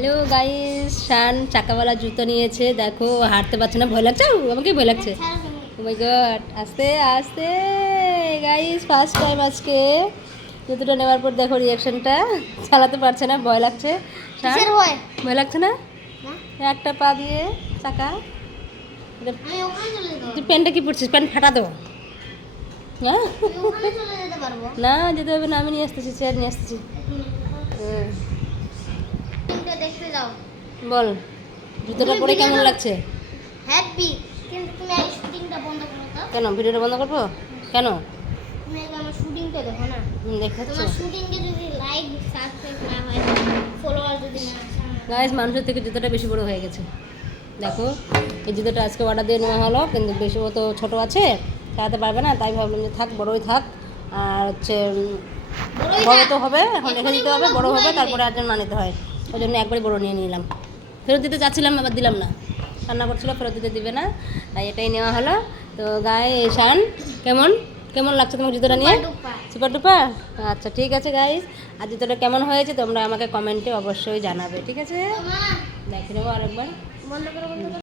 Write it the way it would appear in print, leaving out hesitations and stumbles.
Hello guys, শান চাকাওয়ালা জুতো নিয়েছে। দেখো হাঁটতে পারছে না, ভয় লাগছে। আমাকে ভয় লাগছে। ও মাই গড, আস্তে আস্তে গাইস, ফার্স্ট টাইম আজকে জুতোটা নেওয়ার পর দেখো রিয়াকশনটা। চালাতে পারছে না, ভয় লাগছে। শান ভয় লাগছে না? একটা পা দিয়ে চাকা। তুই প্যান্টটা কি পড়ছিস? প্যান্ট ফাটা দেবো। হ্যাঁ না, যেতে হবে না, আমি নিয়ে আসতেছি, চেয়ার নিয়ে আসতেছি। দেখতে যাও। বল, জুতোটা পরে কেমন লাগছে? হ্যাপি, কিন্তু তুমি এই শুটিংটা বন্ধ করো তো। কেন ভিডিওটা বন্ধ করবো? কেন? তুমি আগে আমার শুটিংটা দেখো না। দেখাচ্ছ তোমার শুটিংয়ে যদি লাইক সাবস্ক্রাইব না হয়, ফলোয়ার যদি না আসে, গাইস, মানুষের থেকে জুতোটা বেশি বড় হয়ে গেছে। দেখো, এই জুতোটা আজকে অর্ডার দিয়ে নেওয়া হলো, কিন্তু বেশি তো ছোটো আছে, চালাতে পারবে না, তাই ভাবলাম যে থাক, বড়োই থাক। আর হচ্ছে বড় তো হবে, এখন রেখে দিতে হবে, বড় হবে, তারপরে একজন মানিতে হয়। ওই জন্য একবারই বড় নিয়ে নিলাম। ফেরত দিতে চাচ্ছিলাম, আবার দিলাম না। রান্না করছিল, ফেরত দিতে দিবে না, তাই এটাই নেওয়া হলো। তো গায়ে শান, কেমন কেমন লাগছে তোমার জুতোটা নিয়ে? Super duper. আচ্ছা ঠিক আছে গাইস, আর জুতোটা কেমন হয়েছে তোমরা আমাকে কমেন্টে অবশ্যই জানাবে, ঠিক আছে? দেখে নেবো আরেকবার। বন্ধ করো, বন্ধ করো।